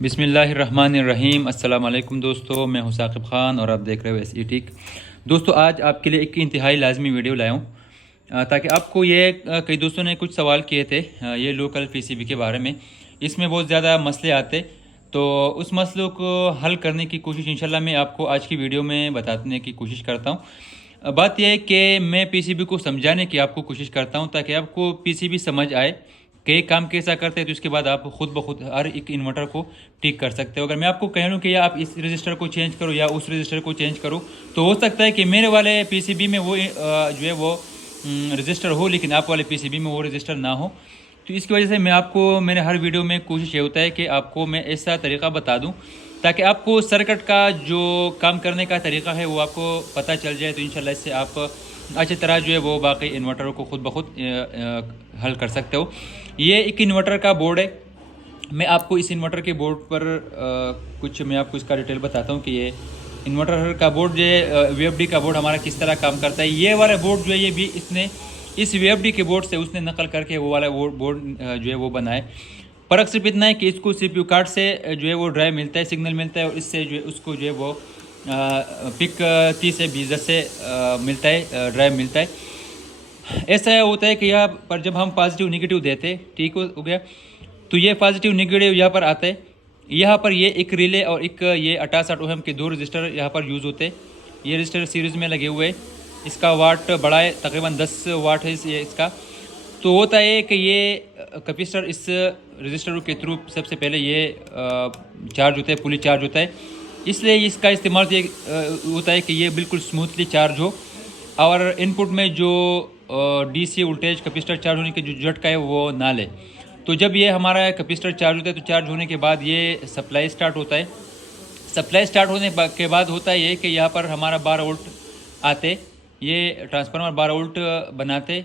बिस्मिल्लाहिर्रहमानिर्रहीम। अस्सलाम वालेकुम दोस्तों, मैं हूं साकिब ख़ान और आप देख रहे हो एसई टेक। दोस्तों, आज आपके लिए एक इंतहाई लाजमी वीडियो लाया हूं ताकि आपको कई दोस्तों ने कुछ सवाल किए थे ये लोकल पीसीबी के बारे में। इसमें बहुत ज़्यादा मसले आते, तो उस मसलों को हल करने की कोशिश इंशाल्लाह मैं आपको आज की वीडियो में बताने की कोशिश करता हूँ। बात यह है कि मैं पीसीबी को समझाने की आपको कोशिश करता हूँ ताकि आपको पीसीबी समझ आए कि काम कैसा करते हैं, तो इसके बाद आप खुद ब खुद हर एक इन्वर्टर को ठीक कर सकते हो। अगर मैं आपको कह लूँ कि आप इस रजिस्टर को चेंज करो या उस रजिस्टर को चेंज करो, तो हो सकता है कि मेरे वाले पीसीबी में वो जो है वो रजिस्टर हो, लेकिन आप वाले पीसीबी में वो रजिस्टर ना हो। तो इसकी वजह से मैंने हर वीडियो में कोशिश ये होता है कि आपको मैं ऐसा तरीका बता दूं ताकि आपको सर्किट का जो काम करने का तरीका है वो आपको पता चल जाए। तो इंशाल्लाह इससे आप अच्छी तरह जो है वो बाकी इन्वर्टर को खुद ब खुद हल कर सकते हो। ये एक इन्वर्टर का बोर्ड है। मैं आपको इस इन्वर्टर के बोर्ड पर मैं आपको इसका डिटेल बताता हूँ कि ये इन्वर्टर का बोर्ड जो है वीएफडी का बोर्ड हमारा किस तरह काम करता है। ये वाला बोर्ड जो है ये भी इसने इस वीएफडी के बोर्ड से उसने नकल करके वो वाला बोर्ड जो है वो बनाए। फ़र्क सिर्फ इतना है कि इसको सीपीयू कार्ड से जो है वो ड्राइव मिलता है, सिग्नल मिलता है, और इससे जो है उसको जो है वो पिक 30 से 20 से मिलता है, ड्राइव मिलता है। ऐसा होता है कि यहाँ पर जब हम पॉजिटिव नेगेटिव देते, ठीक हो गया, तो ये पॉजिटिव नेगेटिव यहाँ पर आता है। यहाँ पर ये एक रिले और एक ये 68 ओहम के दो रजिस्टर यहाँ पर यूज़ होते हैं। ये रजिस्टर सीरीज़ में लगे हुए हैं। इसका वाट बड़ा है, तकरीबन 10 वाट है ये इसका। तो होता है कि ये कैपेसिटर इस रजिस्टर के थ्रू सबसे पहले ये चार्ज होता है, फुली चार्ज होता है। इसलिए इसका इस्तेमाल ये होता है कि ये बिल्कुल स्मूथली चार्ज हो और इनपुट में जो डीसी वोल्टेज कैपेसिटर चार्ज होने के जो झटका है वो ना ले। तो जब ये हमारा कैपेसिटर चार्ज होता है तो चार्ज होने के बाद ये सप्लाई स्टार्ट होता है। सप्लाई स्टार्ट होने के बाद होता है ये कि यहाँ पर हमारा 12 वोल्ट आते, ये ट्रांसफार्मर 12 वोल्ट बनाते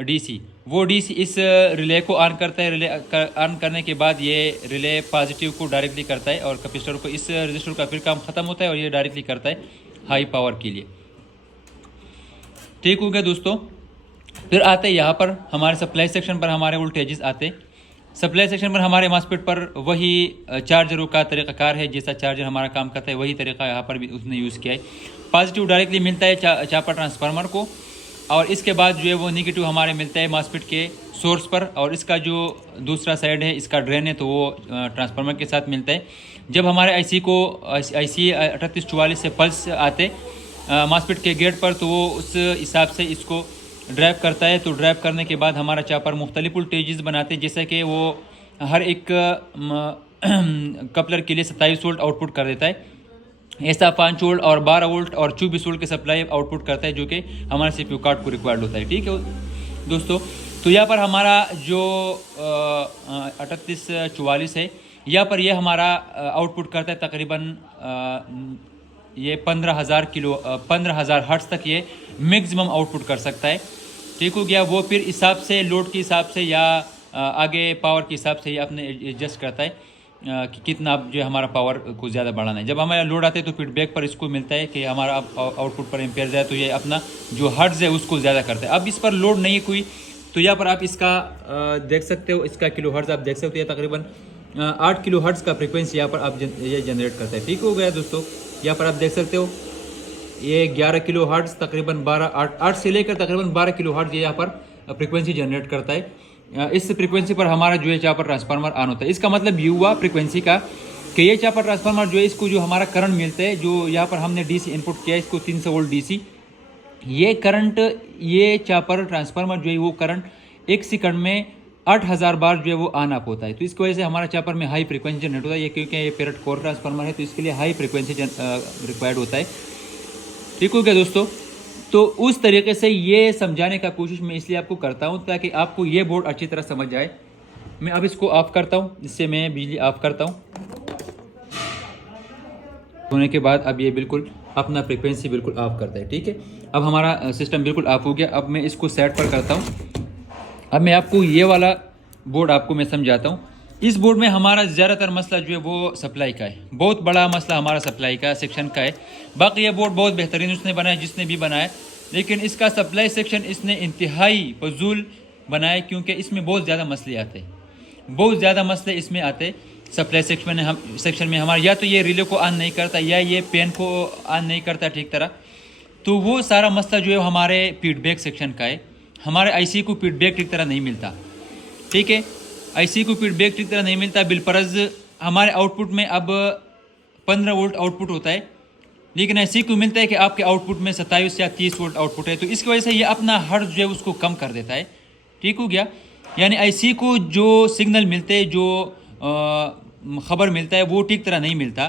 डीसी। वो डीसी इस रिले को ऑन करता है। रिले ऑन करने के बाद ये रिले पॉजिटिव को डायरेक्टली करता है और कैपेसिटर को, इस रजिस्टर का फिर काम ख़त्म होता है और ये डायरेक्टली करता है हाई पावर के लिए। ठीक हो गया दोस्तों। फिर आते यहाँ पर हमारे सप्लाई सेक्शन पर हमारे वोल्टेजेस आते। सप्लाई सेक्शन पर हमारे मॉसफेट पर वही चार्जरों का तरीक़ाकार है, जैसा चार्जर हमारा काम करता है वही तरीका यहाँ पर भी उसने यूज़ किया है। पॉजिटिव डायरेक्टली मिलता है चापर ट्रांसफार्मर को, और इसके बाद जो है वो नेगेटिव हमारे मिलता है मॉसफेट के सोर्स पर, और इसका जो दूसरा साइड है इसका ड्रेन है तो वो ट्रांसफार्मर के साथ मिलता है। जब हमारे आईसी 3844 से पल्स आते मॉसफेट के गेट पर, तो वो उस हिसाब से इसको ड्राइव करता है। तो ड्राइव करने के बाद हमारा चापर मुख्तलिफ वोल्टेजेस बनाते हैं, जैसे कि वो हर एक कपलर के लिए 27 वोल्ट आउटपुट कर देता है। ऐसा 5 वोल्ट और 12 वोल्ट और 24 वोल्ट के सप्लाई आउटपुट करता है, जो कि हमारे सीपीयू कार्ड को रिक्वायर्ड होता है। ठीक है दोस्तों। तो यहाँ पर हमारा जो 3844 है, यहाँ पर यह हमारा आउटपुट करता है तकरीबन ये 15,000 हर्ट्ज़ तक ये मैक्सिमम आउटपुट कर सकता है। ठीक हो गया। वो फिर हिसाब से लोड के हिसाब से या आगे पावर के हिसाब से ये अपने एडजस्ट करता है कि कितना आप जो हमारा पावर को ज़्यादा बढ़ाना है। जब हमारा लोड आता है तो फीडबैक पर इसको मिलता है कि हमारा आउटपुट पर एम्पेयर जाए, तो ये अपना जो हर्ट्ज़ है उसको ज़्यादा करता है। अब इस पर लोड नहीं कोई, तो यहाँ पर आप इसका देख सकते हो, इसका किलो हर्ट्ज़ आप देख सकते हो, तकरीबन 8 किलो हर्ट्ज़ का फ्रिक्वेंसी यहाँ पर आप ये जनरेट करता है। ठीक हो गया दोस्तों। यहाँ पर आप देख सकते हो ये 11 किलो हर्ट्ज़ तकरीबन 8 से लेकर तकरीबन 12 किलो हर्ट्ज़ ये यहाँ पर फ्रिक्वेंसी जनरेट करता है। इस फ्रिक्वेंसी पर हमारा जो है चापर ट्रांसफार्मर ऑन होता है। इसका मतलब ये हुआ फ्रिक्वेंसी का कि ये चापर ट्रांसफार्मर जो है इसको जो हमारा करंट मिलता है, जो यहाँ पर हमने डीसी इनपुट किया है इसको 300 वोल्ट डीसी, ये करंट, ये चापर ट्रांसफार्मर जो है वो करंट 1 सेकंड में 8000 बार जो है वो ऑन अप होता है। तो इसकी वजह से हमारा चापर में हाई फ्रिक्वेंसी जनरेट होता है। ये क्योंकि ये पेरेट कोर ट्रांसफार्मर है तो इसके लिए हाई फ्रिक्वेंसी रिक्वायर्ड होता है। ठीक हो गया दोस्तों। तो उस तरीके से ये समझाने का कोशिश मैं इसलिए आपको करता हूँ ताकि आपको ये बोर्ड अच्छी तरह समझ आए। मैं अब इसको ऑफ करता हूँ, इससे मैं बिजली ऑफ करता हूँ। होने के बाद अब ये बिल्कुल अपना फ्रिक्वेंसी बिल्कुल ऑफ करता है। ठीक है। अब हमारा सिस्टम बिल्कुल ऑफ हो गया। अब मैं इसको सेट पर करता हूँ। अब मैं आपको ये वाला बोर्ड आपको मैं समझाता हूँ। इस बोर्ड में हमारा ज़्यादातर मसला जो है वो सप्लाई का है। बहुत बड़ा मसला हमारा सप्लाई का सेक्शन का है। बाकी ये बोर्ड बहुत बेहतरीन उसने बनाया, जिसने भी बनाया, लेकिन इसका सप्लाई सेक्शन इसने इंतहाई फजूल बनाया, क्योंकि इसमें बहुत ज़्यादा मसले आते हैं, बहुत ज़्यादा मसले इसमें आते। सप्लाई सेक्शन में हमारा या तो ये रिले को ऑन नहीं करता या ये पेन को ऑन नहीं करता ठीक तरह। तो वो सारा मसला जो है हमारे फीडबैक सेक्शन का है। हमारे आईसी को फीडबैक ठीक तरह नहीं मिलता, ठीक है। आईसी को फीडबैक ठीक तरह नहीं मिलता, बिलफर्ज हमारे आउटपुट में अब 15 वोल्ट आउटपुट होता है, लेकिन आईसी को मिलता है कि आपके आउटपुट में 27 या 30 वोल्ट आउटपुट है। तो इसकी वजह से ये अपना हर्ट्ज जो है उसको कम कर देता है, ठीक हो गया। यानी आईसी को जो सिग्नल मिलते हैं, जो ख़बर मिलता है वो ठीक तरह नहीं मिलता।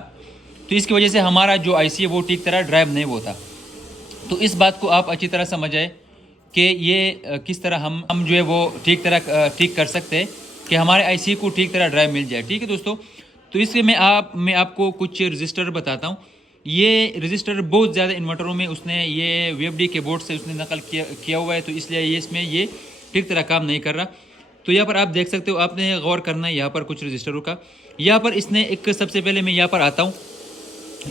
तो इसकी वजह से हमारा जो आईसी है वो ठीक तरह ड्राइव नहीं होता। तो इस बात को आप अच्छी तरह समझ आए कि ये किस तरह हम जो है वो ठीक कर सकते हैं कि हमारे आईसी को ठीक तरह ड्राइव मिल जाए, ठीक है दोस्तों। तो इसलिए मैं आपको कुछ रजिस्टर बताता हूँ। ये रजिस्टर बहुत ज़्यादा इन्वर्टरों में उसने ये वीएफडी के बोर्ड से उसने नकल किया हुआ है, तो इसलिए ये ठीक तरह काम नहीं कर रहा। तो यहाँ पर आप देख सकते हो, आपने गौर करना है यहाँ पर कुछ रजिस्टरों का। यहाँ पर इसने एक, सबसे पहले मैं यहाँ पर आता हूँ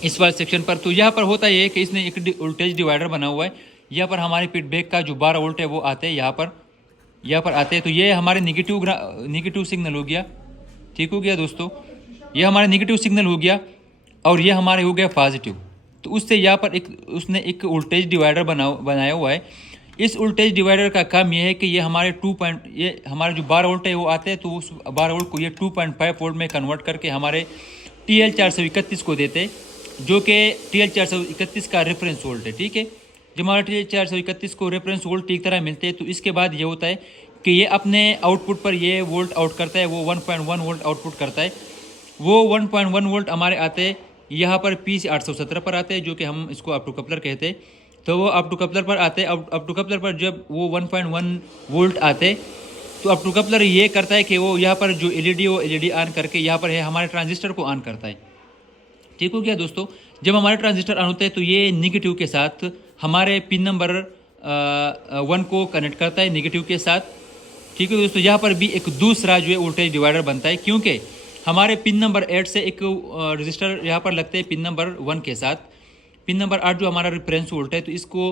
इस वाले सेक्शन पर। तो यहाँ पर होता है कि इसने एक वोल्टेज डिवाइडर बना हुआ है। यहाँ पर हमारे फीडबैक का जो 12 वोल्ट है वो आते हैं यहाँ पर आते हैं। तो ये हमारे निगेटिव सिग्नल हो गया, ठीक हो गया दोस्तों। ये हमारा निगेटिव सिग्नल हो गया और ये हमारे हो गया पॉजिटिव। तो उससे यहाँ पर उसने एक वोल्टेज डिवाइडर बनाया हुआ है। इस वोल्टेज डिवाइडर का काम यह है कि ये हमारे ये हमारे जो 12 वोल्ट है वो आते हैं, तो उस 12 वोल्ट को ये 2.5 वोल्ट में कन्वर्ट करके हमारे TL431 को देते, जो कि TL431 का रेफरेंस वोल्ट है, ठीक है। जब हमारा TL431 को रेफरेंस वोल्ट ठीक तरह मिलते हैं, तो इसके बाद ये होता है कि ये अपने आउटपुट पर ये वोल्ट आउट करता है, वो 1.1 वोल्ट आउटपुट करता है। वो 1.1 वोल्ट हमारे आते हैं यहाँ पर PC817 पर आते हैं, जो कि हम इसको अप टू कपलर कहते हैं। तो वो अप टू कपलर पर आते हैं। अप टू कपलर पर जब वो 1.1 वोल्ट आते, तो अप टू कपलर ये करता है कि वो यहाँ पर जो एलईडी ऑन करके यहाँ पर है हमारे ट्रांजिस्टर को ऑन करता है, ठीक हो गया दोस्तों। जब हमारे ट्रांजिस्टर ऑन होते हैं तो ये निगेटिव के साथ हमारे पिन नंबर 1 को कनेक्ट करता है, निगेटिव के साथ, ठीक है दोस्तों। यहाँ पर भी एक दूसरा जो है वोल्टेज डिवाइडर बनता है, क्योंकि हमारे पिन नंबर 8 से एक रजिस्टर यहाँ पर लगते हैं पिन नंबर 1 के साथ। पिन नंबर 8 जो हमारा रेफरेंस वोल्ट है, तो इसको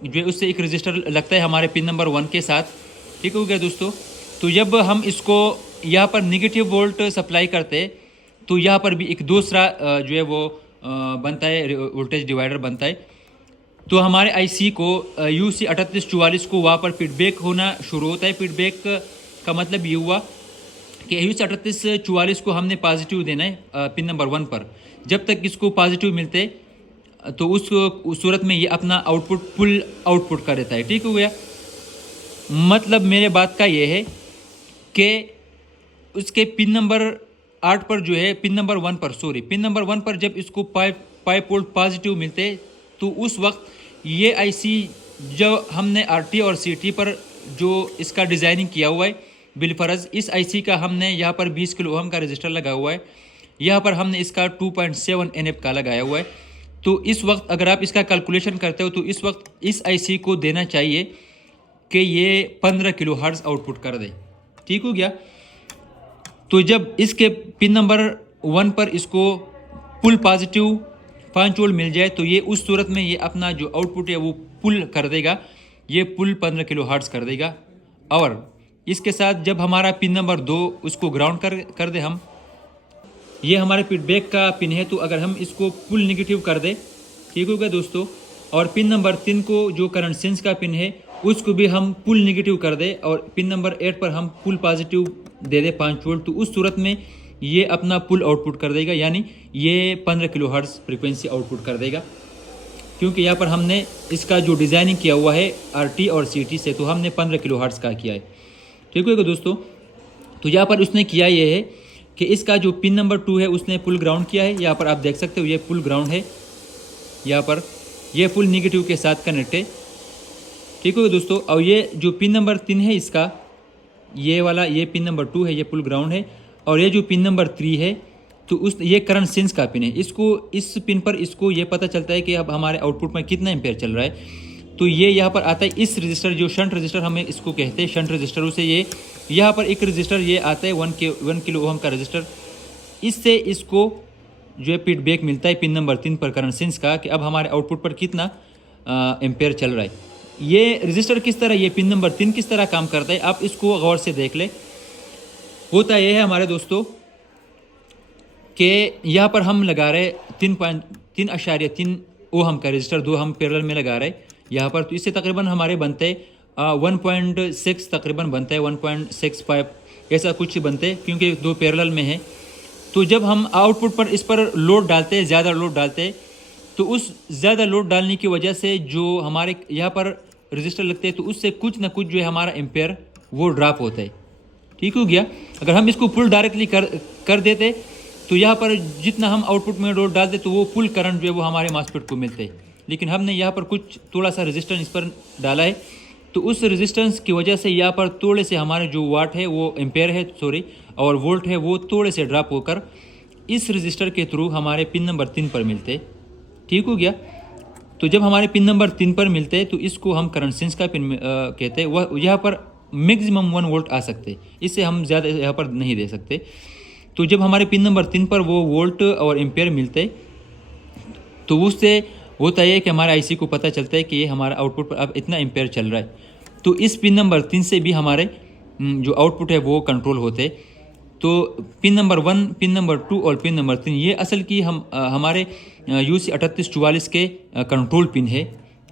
जो है उससे एक रजिस्टर लगता है हमारे पिन नंबर 1 के साथ, ठीक हो गया दोस्तों। तो जब हम इसको यहाँ पर निगेटिव वोल्ट सप्लाई करते, तो यहाँ पर भी एक दूसरा जो है वो बनता है, वोल्टेज डिवाइडर बनता है। तो हमारे आईसी को UC3844 को वहाँ पर फीडबैक होना शुरू होता है। फीडबैक का मतलब ये हुआ कि UC3844 को हमने पॉजिटिव देना है पिन नंबर 1 पर। जब तक इसको पॉजिटिव मिलते तो उस सूरत में ये अपना आउटपुट फुल आउटपुट कर देता है, ठीक हो गया। मतलब मेरे बात का ये है कि उसके पिन नंबर 8 पर जो है पिन नंबर 1 पर जब इसको 5 वोल्ट पॉजिटिव मिलते, तो उस वक्त ये आईसी जब हमने RT और CT पर जो इसका डिज़ाइनिंग किया हुआ है, बिलफर्ज इस आईसी का हमने यहाँ पर 20 किलो ओम का रजिस्टर लगा हुआ है, यहाँ पर हमने इसका 2.7 NF का लगाया हुआ है। तो इस वक्त अगर आप इसका कैलकुलेशन करते हो, तो इस वक्त इस आईसी को देना चाहिए कि ये 15 किलो हर्ट्ज आउटपुट कर दे, ठीक हो गया। तो जब इसके पिन नंबर 1 पर इसको पुल पॉजिटिव 5 वोल्ट मिल जाए, तो ये उस सूरत में ये अपना जो आउटपुट है वो पुल कर देगा, ये पुल 15 किलो हर्ट्ज कर देगा। और इसके साथ जब हमारा पिन नंबर 2 उसको ग्राउंड कर दे हम, ये हमारे फीडबैक का पिन है, तो अगर हम इसको पुल नेगेटिव कर दे, ठीक हो गया दोस्तों। और पिन नंबर 3 को जो करंट सेंस का पिन है उसको भी हम पुल नेगेटिव कर दे, और पिन नंबर 8 पर हम पुल पॉजिटिव दे दे 5 वोल्ट, तो उस सूरत में ये अपना पुल आउटपुट कर देगा, यानी ये 15 किलो हर्ट्ज फ्रिक्वेंसी आउटपुट कर देगा। क्योंकि यहाँ पर हमने इसका जो डिज़ाइनिंग किया हुआ है RT और CT से, तो हमने 15 किलो हर्ट्ज का किया है, ठीक है दोस्तों। तो यहाँ पर उसने किया ये है कि इसका जो पिन नंबर 2 है उसने पुल ग्राउंड किया है। यहाँ पर आप देख सकते हो ये पुल ग्राउंड है, यहाँ पर ये फुल नेगेटिव के साथ कनेक्ट है, ठीक है दोस्तों। और ये जो पिन नंबर 3 है इसका, ये वाला ये पिन नंबर 2 है, ये पुल ग्राउंड है। और ये जो पिन नंबर 3 है, तो ये करंट सेंस का पिन है। इसको इस पिन पर इसको ये पता चलता है कि अब हमारे आउटपुट में कितना एम्पेयर चल रहा है। तो ये यहाँ पर आता है इस रजिस्टर, जो शंट रजिस्टर हमें इसको कहते हैं, शंट रजिस्टरों से ये यहाँ पर एक रजिस्टर ये आता है 1 किलो ओम का रजिस्टर। इससे इसको जो है फीडबैक मिलता है पिन नंबर 3 पर करंट सेंस का, कि अब हमारे आउटपुट पर कितना एम्पेयर चल रहा है। ये रजिस्टर किस तरह, ये पिन नंबर 3 किस तरह काम करता है, आप इसको गौर से देख ले। होता यह है हमारे दोस्तों कि यहाँ पर हम लगा रहे 3.3 ओहम का रजिस्टर, 2 हम पैरेलल में लगा रहे यहाँ पर। तो इससे तकरीबन हमारे बनते 1.6 तकरीबन बनता है, 1.65 ऐसा कुछ बनते, क्योंकि 2 पैरेलल में है। तो जब हम आउटपुट पर इस पर लोड डालते हैं, ज़्यादा लोड डालते हैं, तो उस ज़्यादा लोड डालने की वजह से जो हमारे यहाँ पर रजिस्टर लगते हैं, तो उससे कुछ ना कुछ जो है हमारा एम्पेयर वो ड्रॉप होता है। ठीक हो गया। अगर हम इसको फुल डायरेक्टली कर देते तो यहाँ पर जितना हम आउटपुट में लोड डालते तो वो फुल करंट जो है वो हमारे मॉसफेट को मिलते। लेकिन हमने यहाँ पर कुछ थोड़ा सा रेजिस्टेंस इस पर डाला है, तो उस रेजिस्टेंस की वजह से यहाँ पर थोड़े से हमारे जो वाट है वो एम्पेयर है सॉरी और वोल्ट है वो थोड़े से ड्रॉप होकर इस रजिस्टर के थ्रू हमारे पिन नंबर 3 पर मिलते। ठीक हो गया। तो जब हमारे पिन नंबर 3 पर मिलते तो इसको हम करंट सेंस का पिन कहते हैं। वह यहाँ पर मैक्सिमम 1 वोल्ट आ सकते, इससे हम ज़्यादा यहाँ पर नहीं दे सकते। तो जब हमारे पिन नंबर 3 पर वो वोल्ट और एम्पेयर मिलते तो उससे होता है कि हमारे आईसी को पता चलता है कि ये हमारा आउटपुट पर अब इतना एम्पेयर चल रहा है। तो इस पिन नंबर 3 से भी हमारे जो आउटपुट है वो कंट्रोल होते। तो पिन नंबर 1, पिन नंबर 2 और पिन नंबर 3 ये असल की हमारे UC 3844 के कंट्रोल पिन है।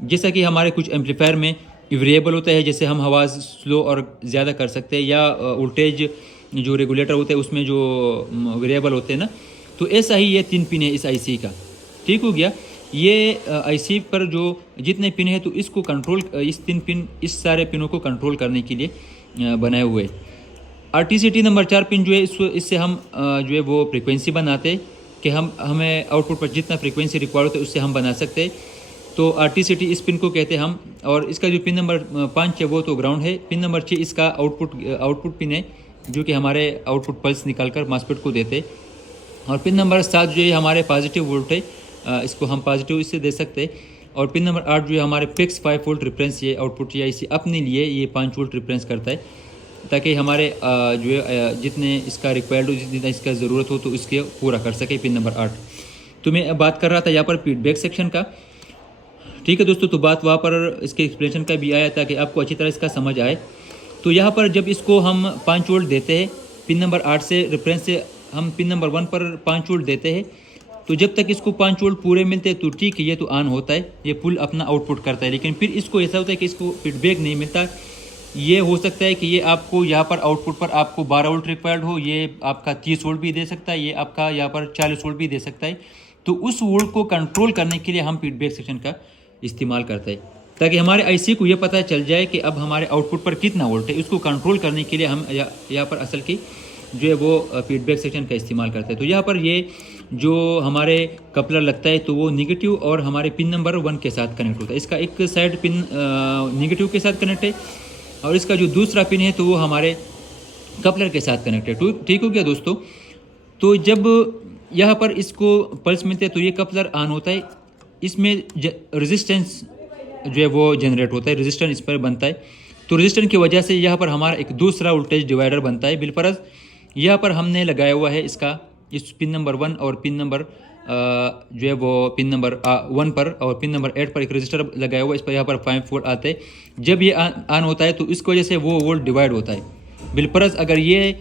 जैसा कि हमारे कुछ एम्पलीफायर में वेरिएबल होता है, जैसे हम आवाज़ स्लो और ज़्यादा कर सकते हैं, या वोल्टेज जो रेगुलेटर होते हैं उसमें जो वेरिएबल होते हैं ना, तो ऐसा ही ये 3 पिन है इस आईसी का। ठीक हो गया। ये आईसी पर जो जितने पिन है तो इसको कंट्रोल, इस 3 पिन इस सारे पिनों को कंट्रोल करने के लिए बनाए हुए। RTCT नंबर 4 पिन जो है इससे हम जो है वो फ्रिक्वेंसी बनाते कि हमें आउटपुट पर जितना फ्रिक्वेंसी रिक्वायर होता है उससे हम बना सकते हैं। तो RTCT इस पिन को कहते हैं हम। और इसका जो पिन नंबर 5 है वो तो ग्राउंड है। पिन नंबर 6 इसका आउटपुट पिन है, जो कि हमारे आउटपुट पल्स निकाल कर मॉसफेट को देते। और पिन नंबर 7 जो है हमारे पॉजिटिव वोल्ट है, इसको हम पॉजिटिव इससे दे सकते हैं। और पिन नंबर 8 जो है हमारे फिक्स 5 वोल्ट रिफरेंस, ये आउटपुट या इसे अपने लिए ये 5 वोल्ट रिफरेंस करता है, ताकि हमारे जो है जितने इसका रिक्वायर्ड हो, जितना इसका ज़रूरत हो तो इसके पूरा कर सके पिन नंबर 8। तो मैं बात कर रहा था यहाँ पर फीडबैक सेक्शन का। ठीक है दोस्तों, तो बात वहाँ पर इसके एक्सप्लेनेशन का भी आया ताकि आपको अच्छी तरह इसका समझ आए। तो यहाँ पर जब इसको हम 5 वोल्ट देते हैं पिन नंबर 8 से रेफरेंस से, हम पिन नंबर 1 पर 5 वोल्ट देते हैं, तो जब तक इसको 5 वोल्ट पूरे मिलते हैं तो ठीक है, ये तो ऑन होता है, ये फुल अपना आउटपुट करता है। लेकिन फिर इसको ऐसा होता है कि इसको फीडबैक नहीं मिलता। ये हो सकता है कि ये आपको यहाँ पर आउटपुट पर आपको 12 वोल्ट रिक्वायर्ड हो, ये आपका 30 वोल्ट भी दे सकता है, ये आपका यहाँ पर 40 वोल्ट भी दे सकता है। तो उस वोल्ट को कंट्रोल करने के लिए हम फीडबैक सेक्शन का इस्तेमाल करते हैं, ताकि हमारे आईसी को ये पता चल जाए कि अब हमारे आउटपुट पर कितना वोल्ट है। उसको कंट्रोल करने के लिए हम यहाँ पर असल की जो है वो फीडबैक सेक्शन का इस्तेमाल करते हैं। तो यहाँ पर ये जो हमारे कपलर लगता है तो वो निगेटिव और हमारे पिन नंबर 1 के साथ कनेक्ट होता है। इसका एक साइड पिन निगेटिव के साथ कनेक्ट है और इसका जो दूसरा पिन है तो वो हमारे कपलर के साथ कनेक्ट है। ठीक हो गया दोस्तों। तो जब यहाँ पर इसको पल्स मिलते हैं तो ये कपलर ऑन होता है, इसमें रेजिस्टेंस जो है वो जनरेट होता है, रेजिस्टेंस इस पर बनता है। तो रेजिस्टेंस की वजह से यहाँ पर हमारा एक दूसरा वोल्टेज डिवाइडर बनता है बिलफरज। यहाँ पर हमने लगाया हुआ है इसका इस पिन नंबर 1 और पिन नंबर जो है वो पिन नंबर 1 पर और पिन नंबर 8 पर एक रजिस्टर लगाया हुआ है। इस पर यहाँ पर 5 वोल्ट आते हैं। जब ये ऑन होता है तो इसकी वजह से वो वोल्ट डिवाइड होता है बिलफरज। अगर ये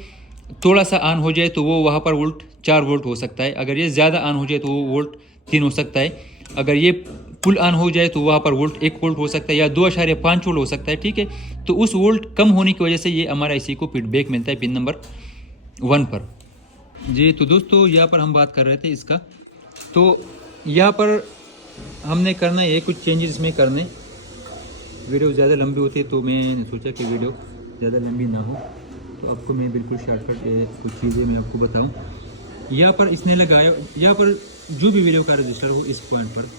थोड़ा सा ऑन हो जाए तो वो वहाँ पर वोल्ट 4 वोल्ट हो सकता है, अगर ये ज़्यादा ऑन हो जाए तो वो वोल्ट 3 हो सकता है, अगर ये फुल ऑन हो जाए तो वहाँ पर वोल्ट 1 वोल्ट हो सकता है या 2.5 वोल्ट हो सकता है। ठीक है। तो उस वोल्ट कम होने की वजह से ये हमारा आईसी को फीडबैक मिलता है पिन नंबर 1 पर। जी तो दोस्तों यहाँ पर हम बात कर रहे थे इसका। तो यहाँ पर हमने करना है कुछ चेंजेस इसमें करने। वीडियो ज़्यादा लंबी होती है तो मैंने सोचा कि वीडियो ज़्यादा लंबी ना हो, तो आपको मैं बिल्कुल शॉर्टकट कुछ चीज़ें मैं आपको बताऊँ। यहाँ पर इसने लगाया, यहाँ पर जो भी वीडियो का रजिस्टर हो इस पॉइंट पर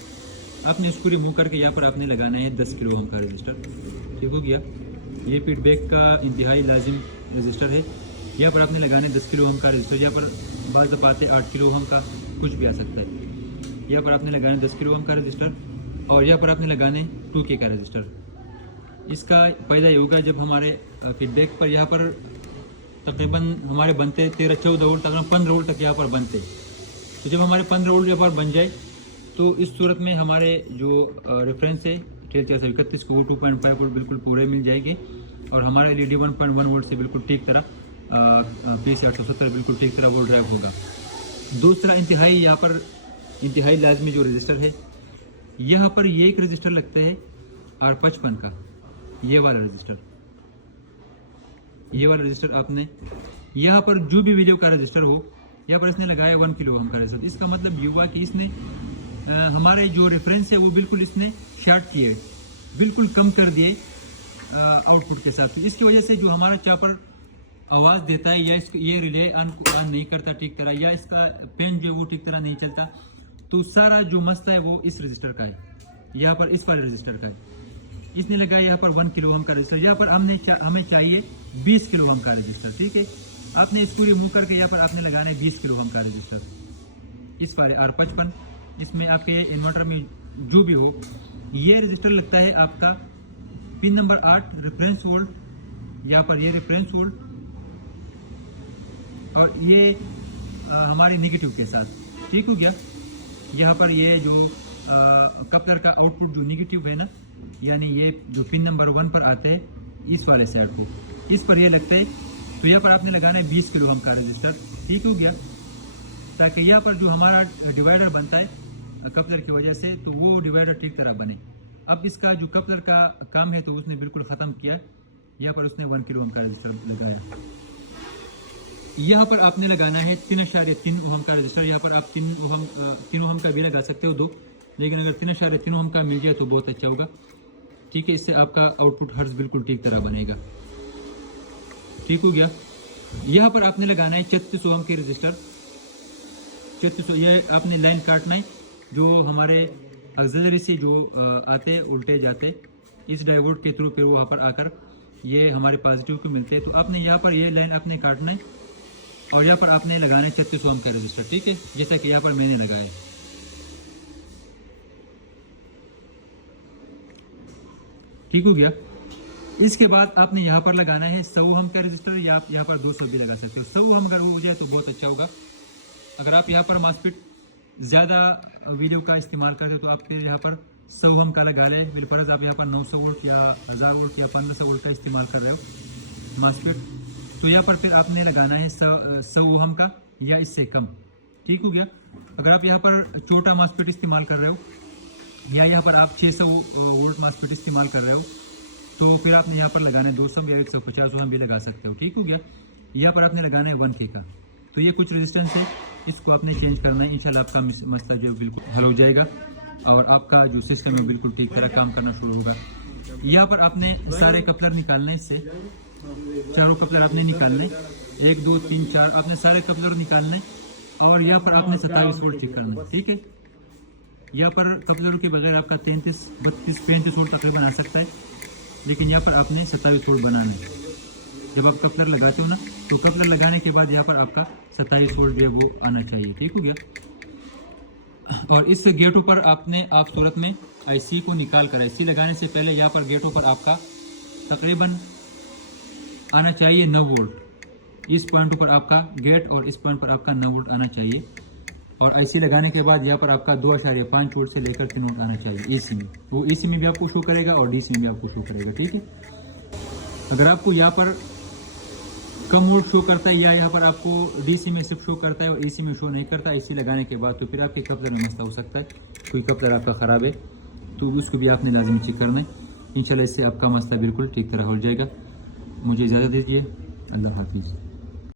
आपने इसको रिमूव करके यहाँ पर आपने लगाना है 10 किलो ओम का रजिस्टर। ठीक हो गया। ये फीडबैक का इंतहाई लाजिम रजिस्टर है। यहाँ पर आपने लगाने 10 किलो ओम का रजिस्टर। यहाँ पर बाज़ दफ़ा आते 8 किलो ओम का कुछ भी आ सकता है। यहाँ पर आपने लगाने 10 किलो ओम का रजिस्टर और यहाँ पर आपने लगाने 2K का रजिस्टर। इसका फ़ायदा ये होगा जब हमारे फीडबैक पर यहाँ पर तकरीबन हमारे बनते 13-14 वोल्ट तकरीबन 15 वोल्ट तक यहाँ पर बनते। तो जब हमारे 15 वोल्ट यहाँ पर बन जाए तो इस सूरत में हमारे जो रेफरेंस है 431 को 2.5 वोल्ट बिल्कुल पूरे मिल जाएगी और हमारा LED 1.1 वोल्ट से बिल्कुल ठीक तरह PC 870 बिल्कुल ठीक तरह वो ड्राइव होगा। दूसरा इंतहाई यहाँ पर इंतहाई लाजमी जो रजिस्टर है, यहाँ पर ये एक रजिस्टर लगता है R55 का, ये वाला रजिस्टर, ये वाला रजिस्टर आपने यहाँ पर जो भी वीडियो का रजिस्टर हो, यहाँ पर इसने लगाया 1 किलो ओम का रजिस्टर। इसका मतलब ये हुआ कि इसने हमारे जो रेफरेंस है वो बिल्कुल इसने शार्ट किए, बिल्कुल कम कर दिए आउटपुट के साथ। तो इसकी वजह से जो हमारा चापर आवाज़ देता है, या इसको ये रिले ऑन नहीं करता ठीक तरह, या इसका पेन जो वो ठीक तरह नहीं चलता, तो सारा जो मसला है वो इस रजिस्टर का है, यहाँ पर इस वाले रजिस्टर का है। इसने लगाया यहाँ पर 1 किलो ओम का रजिस्टर, यहाँ पर हमें चाहिए 20 किलो ओम का रजिस्टर। ठीक है, आपने इसको रिमूव करके यहाँ पर आपने लगाना है 20 किलो ओम का रजिस्टर, इस वाले R55। इसमें आपके इन्वर्टर में जो भी हो, ये रजिस्टर लगता है आपका पिन नंबर 8 रेफरेंस वोल्ट, यहाँ पर ये रेफरेंस वोल्ट, और ये हमारे नेगेटिव के साथ। ठीक हो गया। यहाँ पर ये जो कपलर का आउटपुट जो नेगेटिव है ना, यानी ये जो पिन नंबर 1 पर आते हैं इस वाले साइड को, इस पर ये लगता है। तो यहाँ पर आपने लगाना है 20 किलो ओम का रजिस्टर। ठीक हो गया, ताकि यहाँ पर जो हमारा डिवाइडर बनता है कपलर की वजह से, तो वो डिवाइडर ठीक तरह बने। अब इसका जो कपलर का काम है तो उसने बिल्कुल ख़त्म किया। यहाँ पर उसने 1 किलो ओम का रजिस्टर लगाया। यहाँ पर आपने लगाना है 3.3 ओम का रजिस्टर। यहाँ पर आप 3 ओम का भी लगा सकते हो 2, लेकिन अगर 3.3 ओम का मिल जाए तो बहुत अच्छा होगा। ठीक है, इससे आपका आउटपुट हर्ट्ज बिल्कुल ठीक तरह बनेगा। ठीक हो गया। यहाँ पर आपने लगाना है 36 ओम के रजिस्टर। 36, ये आपने लाइन काटना है जो हमारे ऑक्सिलरी से जो आते उल्टे जाते इस डायोड के थ्रू, फिर वहाँ पर आकर ये हमारे पॉजिटिव को मिलते हैं। तो आपने यहाँ पर ये लाइन आपने काटना है और यहाँ पर आपने लगाना है 36 ओम का रजिस्टर। ठीक है, जैसा कि यहाँ पर मैंने लगाया है। ठीक हो गया। इसके बाद आपने यहाँ पर लगाना है 100 ओम का रजिस्टर, या आप यहाँ पर 200 भी लगा सकते हो। 100 ओम अगर हो जाए तो बहुत अच्छा होगा। अगर आप यहाँ पर मॉस्फेट ज़्यादा वीडियो का इस्तेमाल करते हो तो आप फिर यहाँ पर 100 ओम का लगा लें। बिलफर्ज आप यहाँ पर 900 वोल्ट या 1000 वोल्ट या 1500 वोल्ट का इस्तेमाल कर रहे हो मॉस्फेट, तो यहाँ पर फिर आपने लगाना है 100 ओम का या इससे कम। ठीक हो गया। अगर आप यहाँ पर छोटा मॉस्फेट इस्तेमाल कर रहे हो, या यहाँ पर आप 600 वोल्ट मॉस्फेट इस्तेमाल कर रहे हो, तो फिर आपने यहाँ पर लगाना है 200 या 150 ओम भी लगा सकते हो। ठीक हो गया। यहाँ पर आपने लगाना है 1K का। तो ये कुछ रेजिस्टेंस है, इसको आपने चेंज करना है। इंशाल्लाह आपका मसला जो बिल्कुल हल हो जाएगा और आपका जो सिस्टम है बिल्कुल ठीक तरह काम करना शुरू होगा। यहाँ पर आपने सारे कपलर निकालने, इससे चारों कपलर आपने निकालने, 1 2 3 4 आपने सारे कपलर निकालने, और यहाँ पर आपने 27 वोल्ट चेक करना। ठीक है, यहाँ पर कपलरों के बगैर आपका 33 32 35 वोल्ट तकरीबन आ सकता है, लेकिन यहाँ पर आपने 27 वोल्ट बनाना है। जब आप कपलर लगाते हो ना, तो कपलर लगाने के बाद यहाँ पर आपका 27 वोल्ट जो है वो आना चाहिए। ठीक हो गया। और इस गेटों पर आपने आप सूरत में IC को निकाल कर, IC लगाने से पहले यहाँ पर गेटों पर आपका तकरीबन आना चाहिए 9 वोल्ट। इस पॉइंट पर आपका गेट और इस पॉइंट पर आपका 9 वोल्ट आना चाहिए। और IC लगाने के बाद यहाँ पर आपका 2.5 वोल्ट से लेकर 3 वोल्ट आना चाहिए AC में। वो AC में भी आपको शो करेगा और DC में भी आपको शो करेगा। ठीक है, अगर आपको यहाँ पर कम वोल्ट शो करता है या यहाँ पर आपको DC में सिर्फ शो करता है और AC में शो नहीं करता IC लगाने के बाद, तो फिर आपके कपलर में मसला हो सकता है। कोई कपलर आपका ख़राब है तो उसको भी आपने लाजमी चेक करना है। इंशाल्लाह इससे आपका मसला बिल्कुल ठीक तरह हो जाएगा। मुझे इजाज़त दीजिए। अल्लाह हाफिज़।